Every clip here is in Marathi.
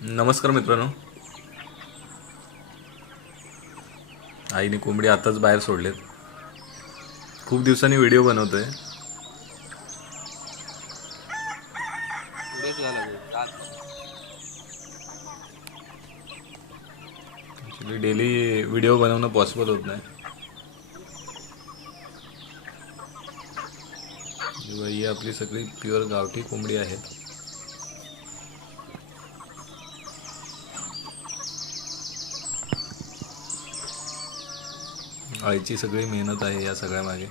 नमस्कार मित्रांनो. आईने कोंबडी आताच बाहेर सोडलेत. खूप दिवसांनी व्हिडिओ बनवतोय. पुढेच झाला रात. ॲक्च्युली डेली व्हिडिओ बनवणं पॉसिबल होत नाही. ही आपली सगळी प्युअर गावठी कोंबडी आहेत. आईची सगळी मेहनत आहे या सगळ्या मागे.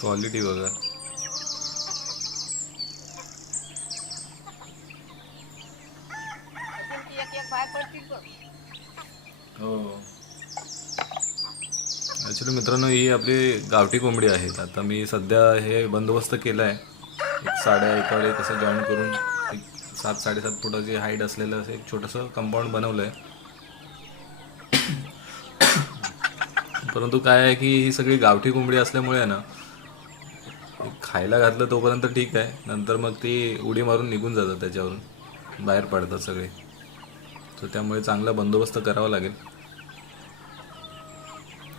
क्वालिटी बघा. हो, ॲक्च्युली मित्रांनो ही आपली गावठी कोंबडी आहेत. आता मी सध्या हे बंदोबस्त केला आहे. एक साड्या एकाकडे कसं जॉईन करून एक 7-7.5 फुटाची हाईट असलेलं असं एक छोटंसं कंपाऊंड बनवलं आहे. परंतु काय आहे की ही सगळी गावठी कोंबडी असल्यामुळे ना, खायला घातलं तोपर्यंत ठीक आहे, नंतर मग ती उडी मारून निघून जातात, त्याच्यावरून बाहेर पडतात सगळे. तर त्यामुळे चांगला बंदोबस्त करावा लागेल.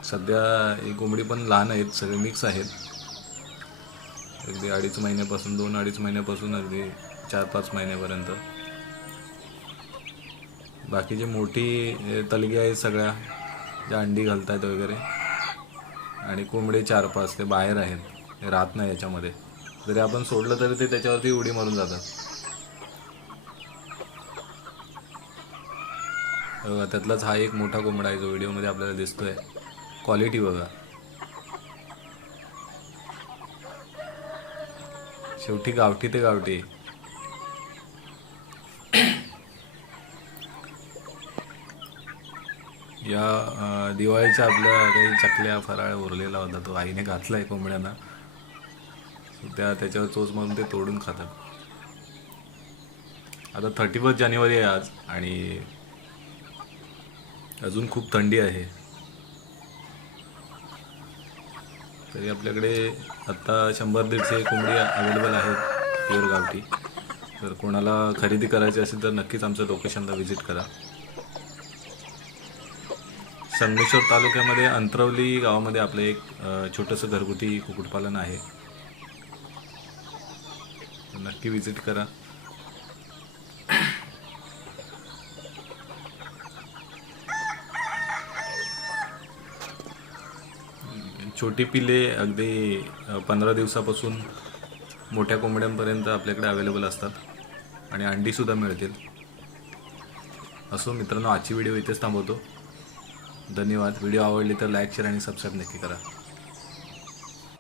सध्या ही कोंबडी पण लहान आहेत, सगळे मिक्स आहेत. अगदी 2.5 महिन्यापासून 2-2.5 महिन्यापासून अगदी 4-5 महिन्यापर्यंत. बाकीची मोठी तलगी आहेत सगळ्या, ज्या अंडी घालत आहेत वगैरे. आणि कोंबडे 4-5 ते बाहेर आहेत, ते राहत नाही याच्यामध्ये. जरी आपण सोडलं तरी ते त्याच्यावरती उडी मारून जातात. बघा, त्यातलाच हा एक मोठा कोंबडा आहे जो व्हिडिओमध्ये आपल्याला दिसतोय. क्वालिटी बघा. शेवटी गावठी ते गावठी. या दिवाळीच्या आपल्या काही चकल्या फराळ उरलेला होता, तो आईने घातला आहे कोंबड्यांना. त्याच्यावर चोच मारून ते तोडून खातात. आता 31 जानेवारी आहे आज आणि अजून खूप थंडी आहे. तरी आपल्याकडे आत्ता 100-150 कोंबडी अवेलेबल आहेत प्युअर गावठी. जर कोणाला खरेदी करायची असेल तर नक्कीच आमच्या लोकेशनला व्हिजिट करा. संगमेश्वर तालुक्यामध्ये अंतरवली गावामध्ये आपलं एक छोटंसं घरगुती कुक्कुटपालन आहे. नक्की व्हिजिट करा. छोटी पिले अगदी 15 दिवसापासून मोठ्या कोंबड्यांपर्यंत आपल्याकडे अवेलेबल असतात आणि अंडीसुद्धा मिळतील. असो मित्रांनो, आजची व्हिडिओ इथेच थांबवतो. धन्यवाद. व्हिडिओ आवडली तर लाईक, शेअर आणि सबस्क्राईब नक्की करा.